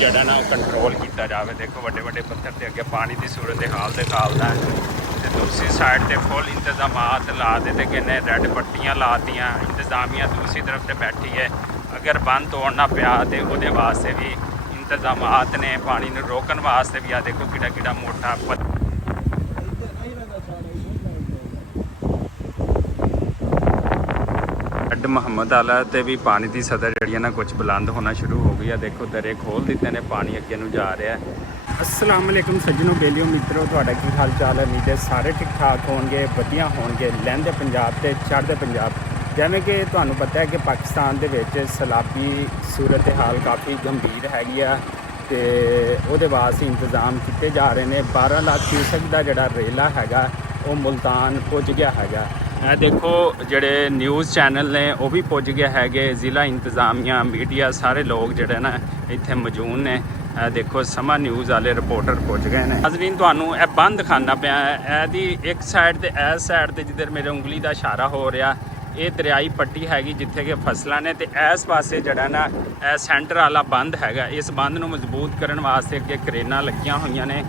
ਜਿਹੜਾ ਨਾ ਉਹ ਕੰਟਰੋਲ ਕੀਤਾ ਜਾਵੇ। ਦੇਖੋ ਵੱਡੇ ਵੱਡੇ ਪੱਥਰ ਦੇ ਅੱਗੇ ਪਾਣੀ ਦੀ ਸੂਰਤ ਹਾਲ ਦਿਖਾਉਂਦਾ ਹੈ ਤੇ ਦੂਸਰੀ ਸਾਈਡ ਤੇ ਫੁੱਲ ਇੰਤਜ਼ਾਮਾਤ ਲਾ ਦਿੱਤੇ ਗਏ ਨੇ। ਰੈੱਡ ਪੱਟੀਆਂ ਲਾਤੀਆਂ, ਇੰਤਜ਼ਾਮੀਆਂ ਦੂਸਰੀ ਤਰਫ ਤੇ ਬੈਠੀ ਹੈ। ਅਗਰ ਬੰਦ ਤੋੜਨਾ ਪਿਆ ਤੇ ਉਹਦੇ ਵਾਸਤੇ ਵੀ ਇੰਤਜ਼ਾਮਾਤ ਨੇ, ਪਾਣੀ ਨੂੰ ਰੋਕਣ ਵਾਸਤੇ ਵੀ। ਆ ਦੇਖੋ ਕਿਹੜਾ ਕਿਹੜਾ ਮੋਟਾ ਅੱਡ ਮੁਹੰਮਦ ਆਲਾ ਤੇ ਵੀ ਪਾਣੀ ਦੀ ਸਤਹ ਜਿਹੜੀ ਹੈ ਨਾ ਕੁਝ ਬੁਲੰਦ ਹੋਣਾ ਸ਼ੁਰੂ ਹੋ ਗਈ ਆ। ਦੇਖੋ ਦਰੇ ਖੋਲ ਦਿੱਤੇ ਨੇ, ਪਾਣੀ ਅੱਗੇ ਨੂੰ ਜਾ ਰਿਹਾ ਹੈ। अस्सलाम वालेकुम सज्जनों, बेलियो मित्रों, ਤੁਹਾਡਾ ਕੀ ਹਾਲ ਚਾਲ ਹੈ? ਉਮੀਦ ਹੈ ਸਾਰੇ ਠੀਕ ਠਾਕ ਹੋਣਗੇ, ਵਧੀਆ ਹੋਣਗੇ। ਲਹਿੰਦੇ ਪੰਜਾਬ ਤੇ ਚੜ੍ਹਦੇ ਪੰਜਾਬ। ਜਿਵੇਂ ਕਿ ਤੁਹਾਨੂੰ ਪਤਾ ਹੈ ਕਿ ਪਾਕਿਸਤਾਨ ਦੇ ਵਿੱਚ ਸੈਲਾਬੀ ਸੂਰਤ ਹਾਲ ਕਾਫੀ ਗੰਭੀਰ ਹੈਗੀ ਆ ਤੇ ਉਹਦੇ ਵਾਸਤੇ ਇੰਤਜ਼ਾਮ ਕੀਤੇ ਜਾ ਰਹੇ ਨੇ। 12 ਲੱਖ ਕਿਊਸਕ ਦਾ ਜਿਹੜਾ ਰੇਲਾ ਹੈਗਾ ਉਹ ਮੁਲਤਾਨ ਪੁੱਜ ਗਿਆ ਹੈਗਾ। ਇਹ ਦੇਖੋ ਜਿਹੜੇ ਨਿਊਜ਼ ਚੈਨਲ ਨੇ ਉਹ ਵੀ ਪੁੱਜ ਗਏ ਹੈਗੇ। ਜ਼ਿਲ੍ਹਾ ਇੰਤਜ਼ਾਮੀਆ, ਮੀਡੀਆ, ਸਾਰੇ ਲੋਕ ਜਿਹੜੇ ਨਾ ਇੱਥੇ ਮੌਜੂਦ ਨੇ। ਇਹ ਦੇਖੋ ਸਮਾਂ ਨਿਊਜ਼ ਵਾਲੇ ਰਿਪੋਰਟਰ ਪੁੱਜ ਗਏ ਨੇ। ਨਾਜ਼ਰੀਨ ਤੁਹਾਨੂੰ ਇਹ ਬੰਦ ਦਿਖਾਉਣਾ ਪਿਆ। ਇਹਦੀ ਇੱਕ ਸਾਈਡ ਤੇ ਇਸ ਸਾਈਡ ਤੇ ਜਿੱਧਰ ਮੇਰੇ ਉਂਗਲੀ ਦਾ ਇਸ਼ਾਰਾ ਹੋ ਰਿਹਾ ਇਹ ਦਰਿਆਈ ਪੱਟੀ ਹੈਗੀ ਜਿੱਥੇ ਕਿ ਫਸਲਾਂ ਨੇ, ਤੇ ਇਸ ਪਾਸੇ ਜਿਹੜਾ ਨਾ ਇਹ ਸੈਂਟਰ ਵਾਲਾ ਬੰਦ ਹੈਗਾ। ਇਸ ਬੰਦ ਨੂੰ ਮਜ਼ਬੂਤ ਕਰਨ ਵਾਸਤੇ ਅੱਗੇ ਕਰੇਨਾਂ ਲੱਗੀਆਂ ਹੋਈਆਂ ਨੇ।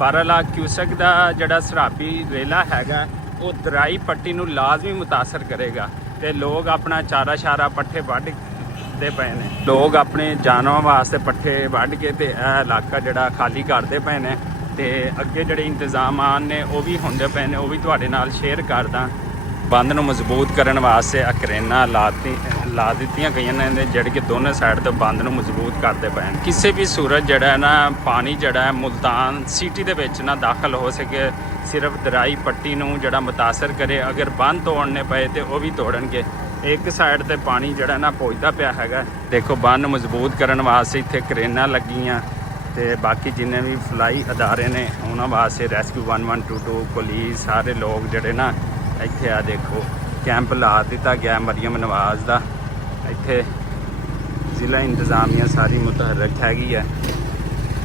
12 ਲੱਖ ਕਿਊਸਕ ਦਾ ਜਿਹੜਾ ਸਰਾਬੀ ਰੇਲਾ ਹੈਗਾ ਉਹ ਦਰਿਆਈ ਪੱਟੀ ਨੂੰ ਲਾਜ਼ਮੀ ਮੁਤਾਸਰ ਕਰੇਗਾ ਤੇ ਲੋਕ ਆਪਣਾ ਚਾਰਾ ਸ਼ਾਰਾ ਪੱਠੇ ਵੱਢ ਦੇ ਪਏ ਨੇ। ਲੋਕ ਆਪਣੇ ਜਾਨਵਰਾਂ ਵਾਸਤੇ ਪੱਠੇ ਵੱਢ ਕੇ ਤੇ ਇਹ ਇਲਾਕਾ ਜਿਹੜਾ ਖਾਲੀ ਕਰਦੇ ਪਏ ਨੇ ਤੇ ਅੱਗੇ ਜਿਹੜੇ ਇੰਤਜ਼ਾਮਾਂ ਨੇ ਉਹ ਵੀ ਹੁੰਦੇ ਪਏ ਨੇ, ਉਹ ਵੀ ਤੁਹਾਡੇ ਨਾਲ ਸ਼ੇਅਰ ਕਰਦਾ। ਬੰਦ ਨੂੰ ਮਜ਼ਬੂਤ ਕਰਨ ਵਾਸਤੇ ਕਰੇਨਾਂ ਲਾ ਦਿੱਤੀਆਂ ਗਈਆਂ ਨੇ ਜਿਹੜੇ ਕਿ ਦੋਨੇ ਸਾਈਡ ਤੋਂ ਬੰਦ ਨੂੰ ਮਜ਼ਬੂਤ ਕਰਦੇ ਪਏ ਨੇ। ਕਿਸੇ ਵੀ ਸੂਰਤ ਜਿਹੜਾ ਨਾ ਪਾਣੀ ਜਿਹੜਾ ਹੈ ਮੁਲਤਾਨ ਸਿਟੀ ਦੇ ਵਿੱਚ ਨਾ ਦਾਖਲ ਹੋ ਸਕੇ, ਸਿਰਫ ਦਰਿਆਈ ਪੱਟੀ ਨੂੰ ਜਿਹੜਾ ਮੁਤਾਸਰ ਕਰੇ। ਅਗਰ ਬੰਦ ਤੋੜਨੇ ਪਏ ਤੇ ਉਹ ਵੀ ਤੋੜਨਗੇ। ਇੱਕ ਸਾਈਡ ਤੇ ਪਾਣੀ ਜਿਹੜਾ ਨਾ ਪਹੁੰਚਦਾ ਪਿਆ ਹੈਗਾ। ਦੇਖੋ ਬੰਨ ਮਜ਼ਬੂਤ ਕਰਨ ਵਾਸਤੇ ਇੱਥੇ ਕਰੇਨਾਂ ਲੱਗੀਆਂ ਤੇ ਬਾਕੀ ਜਿੰਨੇ ਵੀ ਫਲਾਈ ਅਦਾਰੇ ਨੇ ਉਹਨਾਂ ਵਾਸਤੇ ਰੈਸਕਿਊ 1122 ਪੁਲਿਸ ਸਾਰੇ ਲੋਕ ਜਿਹੜੇ ਨਾ ਇੱਥੇ ਆ ਦੇਖੋ ਕੈਂਪ ਲਾ ਦਿੱਤਾ ਗਿਆ ਮਰੀਮ ਨਵਾਜ਼ ਦਾ। ਇੱਥੇ ਜ਼ਿਲ੍ਹਾ ਇੰਤਜ਼ਾਮੀਆ ਸਾਰੀ ਮੁਤਹਰਕ ਹੈਗੀ ਹੈ।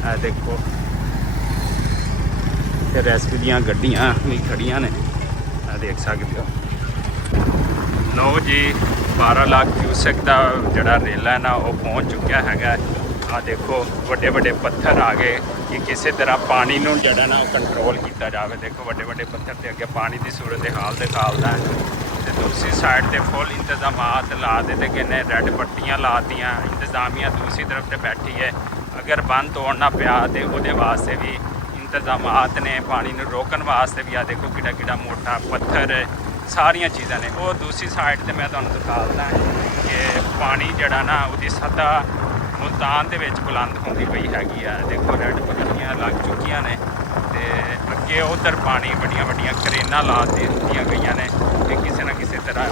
ਇਹ ਦੇਖੋ ਤੇ ਰੈਸਕਿਊ ਦੀਆਂ ਗੱਡੀਆਂ ਵੀ ਖੜੀਆਂ ਨੇ, ਇਹ ਦੇਖ ਸਕਦੇ ਹੋ। ਲਓ ਜੀ 12 ਲੱਖ ਕਿਊਸਕ ਦਾ ਜਿਹੜਾ ਰੇਲਾ ਹੈ ਨਾ ਉਹ ਪਹੁੰਚ ਚੁੱਕਿਆ ਹੈਗਾ। ਆ ਦੇਖੋ ਵੱਡੇ ਵੱਡੇ ਪੱਥਰ ਆ ਗਏ ਕਿ ਕਿਸੇ ਤਰ੍ਹਾਂ ਪਾਣੀ ਨੂੰ ਜਿਹੜਾ ਨਾ ਉਹ ਕੰਟਰੋਲ ਕੀਤਾ ਜਾਵੇ। ਦੇਖੋ ਵੱਡੇ ਵੱਡੇ ਪੱਥਰ ਦੇ ਅੱਗੇ ਪਾਣੀ ਦੀ ਸੂਰਤ ਹਾਲ ਦਿਖਾਉਂਦਾ ਹੈ ਤੇ ਦੂਸਰੀ ਸਾਈਡ ਤੇ ਫੁੱਲ ਇੰਤਜ਼ਾਮਾਤ ਲਾ ਦਿੱਤੇ ਗਏ ਨੇ। ਰੈੱਡ ਪੱਟੀਆਂ ਲਾਤੀਆਂ, ਇੰਤਜ਼ਾਮੀਆਂ ਦੂਸਰੀ ਤਰਫ ਤੇ ਬੈਠੀ ਹੈ। ਅਗਰ ਬੰਦ ਤੋੜਨਾ ਪਿਆ ਤੇ ਉਹਦੇ ਵਾਸਤੇ ਵੀ ਇੰਤਜ਼ਾਮਾਤ ਨੇ, ਪਾਣੀ ਨੂੰ ਰੋਕਣ ਵਾਸਤੇ ਵੀ। ਆ ਦੇਖੋ ਕਿਹੜਾ ਕਿਹੜਾ ਮੋਟਾ ਪੱਥਰ ਸਾਰੀਆਂ ਚੀਜ਼ਾਂ ਨੇ। ਉਹ ਦੂਸਰੀ ਸਾਈਡ ਤੇ ਮੈਂ ਤੁਹਾਨੂੰ ਦਿਖਾ ਦਿੰਦਾ ਕਿ ਪਾਣੀ ਜਿਹੜਾ ਨਾ ਉਹਦੀ ਸਤ੍ਹਾ ਮੁਲਤਾਨ ਦੇ ਵਿੱਚ ਬੁਲੰਦ ਹੁੰਦੀ ਪਈ ਹੈਗੀ ਆ। ਦੇਖੋ ਰੈੱਡ ਪੱਟੀਆਂ ਲੱਗ ਚੁੱਕੀਆਂ ਨੇ ਤੇ ਅੱਗੇ ਉਧਰ ਪਾਣੀ ਵੱਡੀਆਂ ਵੱਡੀਆਂ ਕਰੇਨਾਂ ਲਾ ਦਿੱਤੀਆਂ ਗਈਆਂ ਨੇ ਕਿ ਕਿਸੇ ਨਾ ਕਿਸੇ ਤਰ੍ਹਾਂ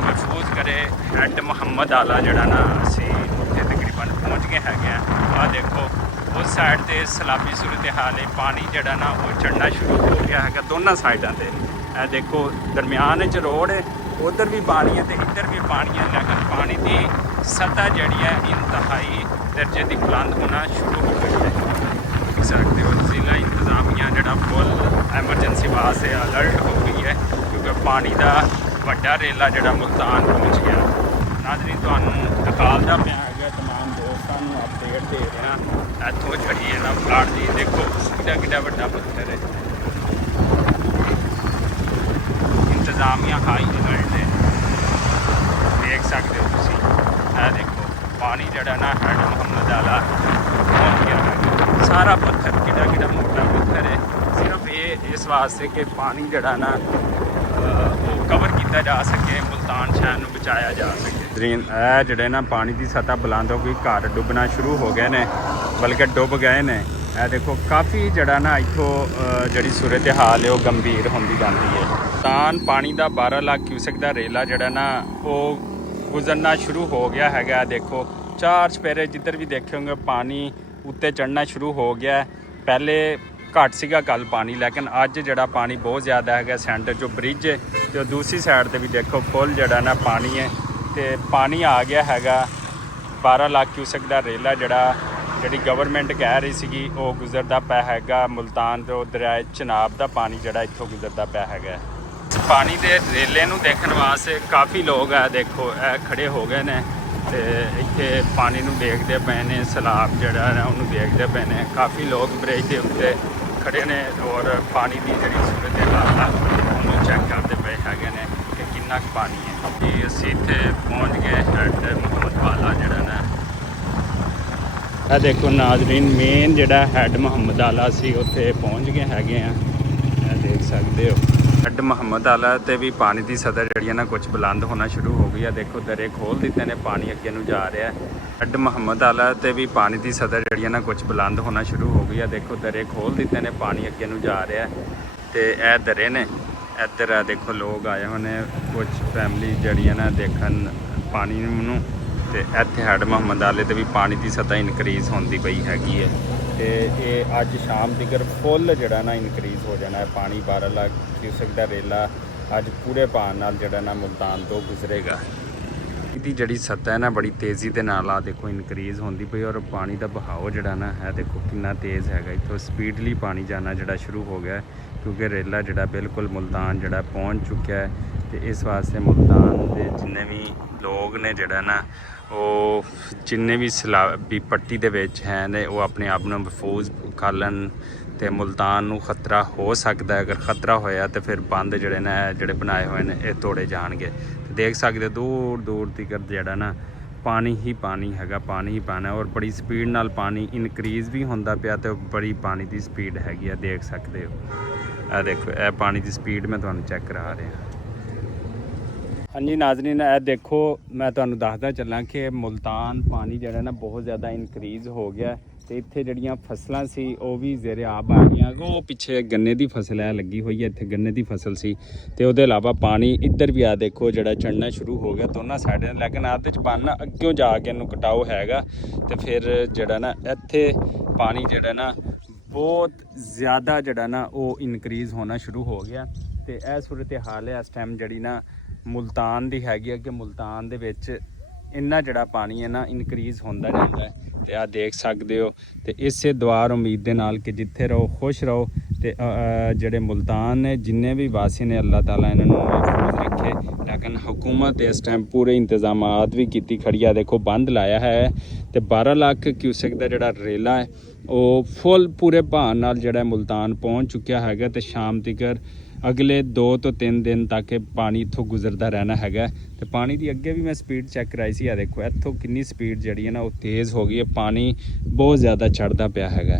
ਮਹਿਫੂਜ਼ ਕਰੇ। ਹੈੱਡ ਮੁਹੰਮਦ ਆਲਾ ਜਿਹੜਾ ਨਾ ਅਸੀਂ ਉੱਥੇ ਤਕਰੀਬਨ ਪਹੁੰਚ ਗਏ ਹੈਗੇ ਆ। ਆਹ ਦੇਖੋ ਉਸ ਸਾਈਡ ਤੇ ਸਲਾਬੀ ਸੂਰਤ ਹਾਲ ਹੈ। ਪਾਣੀ ਜਿਹੜਾ ਨਾ ਉਹ ਚੜ੍ਹਨਾ ਸ਼ੁਰੂ ਹੋ ਗਿਆ ਹੈਗਾ ਦੋਨਾਂ ਸਾਈਡਾਂ ਤੇ। ਇਹ ਦੇਖੋ ਦਰਮਿਆਨ 'ਚ ਰੋਡ ਹੈ, ਉਧਰ ਵੀ ਪਾਣੀ ਹੈ ਤੇ ਇੱਧਰ ਵੀ ਪਾਣੀ ਹੈ, ਲੇਕਿਨ ਪਾਣੀ ਦੀ ਸਤ੍ਹਾ ਜਿਹੜੀ ਹੈ ਇੰਤਹਾਈ ਦਰਜੇ ਦੀ ਬੁਲੰਦ ਹੋਣਾ ਸ਼ੁਰੂ ਹੋ ਗਈ ਹੈ। ਦੇਖ ਸਕਦੇ ਹੋ ਜ਼ਿਲ੍ਹਾ ਇੰਤਜ਼ਾਮੀਆ ਜਿਹੜਾ ਫੁੱਲ ਐਮਰਜੈਂਸੀ ਵਾਸਤੇ ਅਲਰਟ ਹੋ ਗਈ ਹੈ ਕਿਉਂਕਿ ਪਾਣੀ ਦਾ ਵੱਡਾ ਰੇਲਾ ਜਿਹੜਾ ਮੁਲਤਾਨ ਪਹੁੰਚ ਗਿਆ। ਨਾਜ਼ਰੀਨ ਤੁਹਾਨੂੰ ਦਿਖਾਉਂਦਾ ਪਿਆ ਹੈਗਾ, ਤਮਾਮ ਦੋਸਤਾਂ ਨੂੰ ਅਪਡੇਟ ਦੇ ਰਿਹਾ। ਇੱਥੋਂ ਜਿਹੜੀ ਹੈ ਨਾ ਫਲਾੜ ਦੀ ਦੇਖੋ ਕਿੱਡਾ ਕਿੱਡਾ ਵੱਡਾ ਪੱਥਰ ਹੈ। ਇੰਤਜ਼ਾਮੀਆ ਹਾਈ ਅਲਰਟ ਹੈ, ਦੇਖ ਸਕਦੇ ਹੋ ਤੁਸੀਂ। ਇਹ ਦੇਖੋ ਪਾਣੀ ਜਿਹੜਾ ਨਾ ਹੈੱਡ ਮੁਹੰਮਦ ਆਲਾ ਪਹੁੰਚ ਗਿਆ ਹੈ। ਸਾਰਾ ਪੱਥਰ ਕਿੱਡਾ ਕਿੱਡਾ ਮੋਟਾ ਪੱਥਰ ਹੈ, ਸਿਰਫ ਇਹ ਇਸ ਵਾਸਤੇ ਕਿ ਪਾਣੀ ਜਿਹੜਾ ਨਾ ਉਹ ਕਵਰ ਕੀਤਾ ਜਾ ਸਕੇ, ਮੁਲਤਾਨ ਸ਼ਹਿਰ ਨੂੰ ਬਚਾਇਆ ਜਾ ਸਕੇ। ਇਹ ਜਿਹੜੇ ਨਾ ਪਾਣੀ ਦੀ ਸਤ੍ਹਾ ਬੁਲੰਦ ਹੋ ਗਈ, ਘਰ ਡੁੱਬਣਾ ਸ਼ੁਰੂ ਹੋ ਗਏ ਨੇ, ਬਲਕਿ ਡੁੱਬ ਗਏ ਨੇ। ਇਹ ਦੇਖੋ ਕਾਫੀ ਜਿਹੜਾ ਨਾ ਇੱਥੋਂ ਜਿਹੜੀ ਸੂਰਤ ਹਾਲ ਹੈ ਉਹ ਗੰਭੀਰ ਹੁੰਦੀ ਜਾਂਦੀ ਹੈ। ਤਾਂ ਪਾਣੀ ਦਾ 12 ਲੱਖ ਕਿਊਸਕ ਦਾ ਰੇਲਾ ਜਿਹੜਾ ਨਾ ਉਹ ਗੁਜ਼ਰਨਾ ਸ਼ੁਰੂ ਹੋ ਗਿਆ ਹੈਗਾ। ਦੇਖੋ ਚਾਰ ਚੁਫੇਰੇ ਜਿੱਧਰ ਵੀ ਦੇਖੋਗੇ ਪਾਣੀ ਉੱਤੇ ਚੜ੍ਹਨਾ ਸ਼ੁਰੂ ਹੋ ਗਿਆ। ਪਹਿਲੇ ਘੱਟ ਸੀਗਾ ਕੱਲ ਪਾਣੀ, ਲੇਕਿਨ ਅੱਜ ਜਿਹੜਾ ਪਾਣੀ ਬਹੁਤ ਜ਼ਿਆਦਾ ਹੈਗਾ। ਸੈਂਟਰ 'ਚੋਂ ਬ੍ਰਿਜ ਤੇ ਦੂਸਰੀ ਸਾਈਡ ਤੇ ਵੀ ਦੇਖੋ ਫੁੱਲ ਜਿਹੜਾ ਨਾ ਪਾਣੀ ਹੈ ਤੇ ਪਾਣੀ ਆ ਗਿਆ ਹੈਗਾ। 12 ਲੱਖ ਕਿਊਸਕ ਦਾ ਰੇਲਾ ਜਿਹੜੀ ਗਵਰਨਮੈਂਟ ਕਹਿ ਰਹੀ ਸੀਗੀ ਉਹ ਗੁਜ਼ਰਦਾ ਪਿਆ ਹੈਗਾ। ਮੁਲਤਾਨ ਤੋਂ ਦਰਿਆ ਚਨਾਬ ਦਾ ਪਾਣੀ ਜਿਹੜਾ ਇੱਥੋਂ ਗੁਜ਼ਰਦਾ ਪਿਆ ਹੈਗਾ। ਪਾਣੀ ਦੇ ਰੇਲੇ ਨੂੰ ਦੇਖਣ ਵਾਸਤੇ ਕਾਫੀ ਲੋਕ ਆ ਦੇਖੋ ਇਹ ਖੜੇ ਹੋ ਗਏ ਨੇ ਤੇ ਇੱਥੇ ਪਾਣੀ ਨੂੰ ਦੇਖਦੇ ਪਏ ਨੇ, ਸੈਲਾਬ ਜਿਹੜਾ ਹੈ ਉਹਨੂੰ ਦੇਖਦੇ ਪਏ ਨੇ। ਕਾਫੀ ਲੋਕ ਬ੍ਰਿਜ ਦੇ ਉੱਤੇ ਖੜੇ ਨੇ ਔਰ ਪਾਣੀ ਦੀ ਜਿਹੜੀ ਸੂਰਤ ਹਾਲ ਆ ਉਹਨੂੰ ਚੈੱਕ ਕਰਦੇ ਪਏ ਹੈਗੇ ਨੇ ਕਿ ਕਿੰਨਾ ਕੁ ਪਾਣੀ ਹੈ। ਤੇ ਅਸੀਂ ਇੱਥੇ ਪਹੁੰਚ ਗਏ ਹੈਡ ਮੁਹੰਮਦ ਵਾਲਾ ਜਿਹੜਾ ਨਾ, ਇਹ ਦੇਖੋ ਨਾਜ਼ਰੀਨ, ਮੇਨ ਜਿਹੜਾ ਹੈਡ ਮੁਹੰਮਦ ਵਾਲਾ ਸੀ ਉੱਥੇ ਪਹੁੰਚ ਗਏ ਹੈਗੇ ਆ। ਇਹ ਦੇਖ ਸਕਦੇ ਹੋ ਹੈਡ ਮੁਹੰਮਦ ਵਾਲਾ ਤੇ ਵੀ ਪਾਣੀ ਦੀ ਸਤਹ ਜਿਹੜੀ ਹੈ ਨਾ ਕੁਝ ਬੁਲੰਦ ਹੋਣਾ ਸ਼ੁਰੂ ਹੋ ਗਈ ਆ। ਦੇਖੋ ਦਰੇ ਖੋਲ ਦਿੱਤੇ ਨੇ, ਪਾਣੀ ਅੱਗੇ ਨੂੰ ਜਾ ਰਿਹਾ ਹੈ। ਹੈਡ ਮੁਹੰਮਦ ਵਾਲਾ ਤੇ ਵੀ ਪਾਣੀ ਦੀ ਸਤਹ ਜਿਹੜੀ ਹੈ ਨਾ ਕੁਝ ਬੁਲੰਦ ਹੋਣਾ ਸ਼ੁਰੂ ਹੋ ਗਈ ਆ। ਦੇਖੋ ਦਰੇ ਖੋਲ ਦਿੱਤੇ ਨੇ, ਪਾਣੀ ਅੱਗੇ ਨੂੰ ਜਾ ਰਿਹਾ ਹੈ। ਤੇ ਇਹ ਦਰੇ ਨੇ, ਇੱਧਰ ਆ ਦੇਖੋ ਲੋਕ ਆਏ ਹੋਏ ਨੇ, ਕੁਝ ਫੈਮਿਲੀ ਜਿਹੜੀਆਂ ਨਾ ਦੇਖਣ ਪਾਣੀ ਨੂੰ। ਤੇ ਇੱਥੇ ਹੈਡ ਮੁਹੰਮਦ ਵਾਲੇ ਤੇ ਵੀ ਪਾਣੀ ਦੀ ਸਤਹ ਇਨਕਰੀਜ਼ ਹੁੰਦੀ ਪਈ ਹੈਗੀ ਹੈ। ਤੇ ਇਹ ਅੱਜ ਸ਼ਾਮ ਤੀਕਰ ਫੁੱਲ ਜਿਹੜਾ ਨਾ ਇਨਕਰੀਜ਼ ਹੋ ਜਾਣਾ ਹੈ। ਪਾਣੀ 12 ਲੱਖ ਕਿਊਸਕ ਦਾ ਰੇਲਾ ਅੱਜ ਪੂਰੇ ਭਾਰ ਨਾਲ ਜਿਹੜਾ ਨਾ ਮੁਲਤਾਨ ਤੋਂ ਗੁਜ਼ਰੇਗਾ। ਇਹਦੀ ਜਿਹੜੀ ਸਤਹ ਹੈ ਨਾ ਬੜੀ ਤੇਜ਼ੀ ਦੇ ਨਾਲ ਆ ਦੇਖੋ ਇਨਕਰੀਜ਼ ਹੁੰਦੀ ਪਈ, ਔਰ ਪਾਣੀ ਦਾ ਬਹਾਓ ਜਿਹੜਾ ਨਾ ਹੈ ਦੇਖੋ ਕਿੰਨਾ ਤੇਜ਼ ਹੈਗਾ। ਇੱਥੋਂ ਸਪੀਡਲੀ ਪਾਣੀ ਜਾਣਾ ਜਿਹੜਾ ਸ਼ੁਰੂ ਹੋ ਗਿਆ, ਕਿਉਂਕਿ ਰੇਲਾ ਜਿਹੜਾ ਬਿਲਕੁਲ ਮੁਲਤਾਨ ਜਿਹੜਾ ਪਹੁੰਚ ਚੁੱਕਿਆ ਹੈ। ਤੇ ਇਸ ਵਾਸਤੇ ਮੁਲਤਾਨ ਦੇ ਜਿੰਨੇ ਵੀ ਲੋਕ ਨੇ ਜਿਹੜਾ ਨਾ, ਉਹ ਜਿੰਨੇ ਵੀ ਸਲਾਬੀ ਪੱਟੀ ਦੇ ਵਿੱਚ ਹੈ ਨੇ, ਉਹ ਆਪਣੇ ਆਪ ਨੂੰ ਮਹਿਫੂਜ਼ ਕਰ ਲੈਣ। ਤੇ ਮੁਲਤਾਨ ਨੂੰ ਖਤਰਾ ਹੋ ਸਕਦਾ ਹੈ, ਅਗਰ ਖਤਰਾ ਹੋਇਆ ਤੇ ਫਿਰ ਬੰਦ ਜਿਹੜੇ ਨੇ ਜਿਹੜੇ ਬਣਾਏ ਹੋਏ ਨੇ ਇਹ ਤੋੜੇ ਜਾਣਗੇ। ਤੇ ਦੇਖ ਸਕਦੇ ਦੂਰ ਦੂਰ ਤੱਕ ਜਿਹੜਾ ਨਾ ਪਾਣੀ ਹੀ ਪਾਣੀ ਹੈਗਾ, ਪਾਣੀ ਹੀ ਪਾਣੀ, ਔਰ ਬੜੀ ਸਪੀਡ ਨਾਲ ਪਾਣੀ ਇਨਕਰੀਜ਼ ਵੀ ਹੁੰਦਾ ਪਿਆ ਤੇ ਬੜੀ ਪਾਣੀ ਦੀ ਸਪੀਡ ਹੈਗੀ ਆ, ਦੇਖ ਸਕਦੇ ਹੋ। ਇਹ ਦੇਖੋ ਇਹ ਪਾਣੀ ਦੀ ਸਪੀਡ ਮੈਂ ਤੁਹਾਨੂੰ ਚੈੱਕ ਕਰਾ ਰਿਹਾ। ਹਾਂਜੀ ਨਾਜ਼ਰੀਨ, ਇਹ ਦੇਖੋ ਮੈਂ ਤੁਹਾਨੂੰ ਦੱਸਦਾ ਚੱਲਾਂ ਕਿ ਮੁਲਤਾਨ ਪਾਣੀ ਜਿਹੜਾ ਨਾ ਬਹੁਤ ਜ਼ਿਆਦਾ ਇਨਕਰੀਜ਼ ਹੋ ਗਿਆ। ਤੇ ਇੱਥੇ ਜਿਹੜੀਆਂ ਫਸਲਾਂ ਸੀ ਉਹ ਵੀ ਜ਼ੇਰੇ ਆਬ ਆ ਗਈਆਂ। ਉਹ ਪਿੱਛੇ ਗੰਨੇ ਦੀ ਫਸਲ ਹੈ ਲੱਗੀ ਹੋਈ ਹੈ, ਇੱਥੇ ਗੰਨੇ ਦੀ ਫਸਲ ਸੀ। ਤੇ ਉਹਦੇ ਇਲਾਵਾ ਪਾਣੀ ਇੱਧਰ ਵੀ ਆ ਦੇਖੋ ਜਿਹੜਾ ਚੜ੍ਹਨਾ ਸ਼ੁਰੂ ਹੋ ਗਿਆ ਦੋਨਾਂ ਸਾਈਡਾਂ। ਲੇਕਿਨ ਆਦੇ ਚ ਬੰਨ ਅੱਗਿਓਂ ਜਾ ਕੇ ਇਹਨੂੰ ਕਟਾਓ ਹੈਗਾ। ਤੇ ਫਿਰ ਜਿਹੜਾ ਨਾ ਇੱਥੇ ਪਾਣੀ ਜਿਹੜਾ ਨਾ ਬਹੁਤ ਜ਼ਿਆਦਾ ਜਿਹੜਾ ਨਾ ਉਹ ਇਨਕਰੀਜ਼ ਹੋਣਾ ਸ਼ੁਰੂ ਹੋ ਗਿਆ। ਤੇ ਇਹ ਸੂਰਤ ਹਾਲ ਹੈ ਇਸ ਟਾਈਮ ਜਿਹੜੀ ਨਾ ਮੁਲਤਾਨ ਦੀ ਹੈਗੀ ਆ, ਕਿ ਮੁਲਤਾਨ ਦੇ ਵਿੱਚ ਇੰਨਾ ਜਿਹੜਾ ਪਾਣੀ ਹੈ ਨਾ ਇਨਕਰੀਜ਼ ਹੁੰਦਾ ਜਾਂਦਾ ਹੈ। ਤੇ ਆ ਦੇਖ ਸਕਦੇ ਹੋ। ਤੇ ਇਸੇ ਦੁਆਰ ਉਮੀਦ ਦੇ ਨਾਲ ਕਿ ਜਿੱਥੇ ਰਹੋ ਖੁਸ਼ ਰਹੋ। ਤੇ ਜਿਹੜੇ ਮੁਲਤਾਨ ਨੇ ਜਿੰਨੇ ਵੀ ਵਾਸੀ ਨੇ, ਅੱਲਾਹ ਤਾਲਾ ਇਹਨਾਂ ਨੂੰ ਮਹਿਫੂਜ਼ ਰੱਖੇ। ਲੇਕਿਨ ਹੁਕੂਮਤ ਇਸ ਟਾਈਮ ਪੂਰੇ ਇੰਤਜ਼ਾਮਾਤ ਵੀ ਕੀਤੀ ਖੜੀ ਆ। ਦੇਖੋ ਬੰਦ ਲਾਇਆ ਹੈ ਤੇ 12 ਲੱਖ ਕਿਊਸਕ ਦਾ ਜਿਹੜਾ ਰੇਲਾ ਹੈ ਉਹ ਫੁੱਲ ਪੂਰੇ ਭਾਰ ਨਾਲ ਜਿਹੜਾ ਮੁਲਤਾਨ ਪਹੁੰਚ ਚੁੱਕਿਆ ਹੈਗਾ। ਤੇ ਸ਼ਾਮ ਤੀਕਰ ਅਗਲੇ 2 ਤੋਂ 3 ਦਿਨ ਤੱਕ ਪਾਣੀ ਇੱਥੋਂ ਗੁਜ਼ਰਦਾ ਰਹਿਣਾ ਹੈਗਾ। ਤੇ ਪਾਣੀ ਦੀ ਅੱਗੇ ਵੀ ਮੈਂ ਸਪੀਡ ਚੈੱਕ ਕਰਾਈ ਸੀ, ਆ ਦੇਖੋ ਇੱਥੋਂ ਕਿੰਨੀ ਸਪੀਡ ਜਿਹੜੀ ਹੈ ਨਾ ਉਹ ਤੇਜ਼ ਹੋ ਗਈ ਹੈ। ਪਾਣੀ ਬਹੁਤ ਜ਼ਿਆਦਾ ਚੜ੍ਹਦਾ ਪਿਆ ਹੈਗਾ।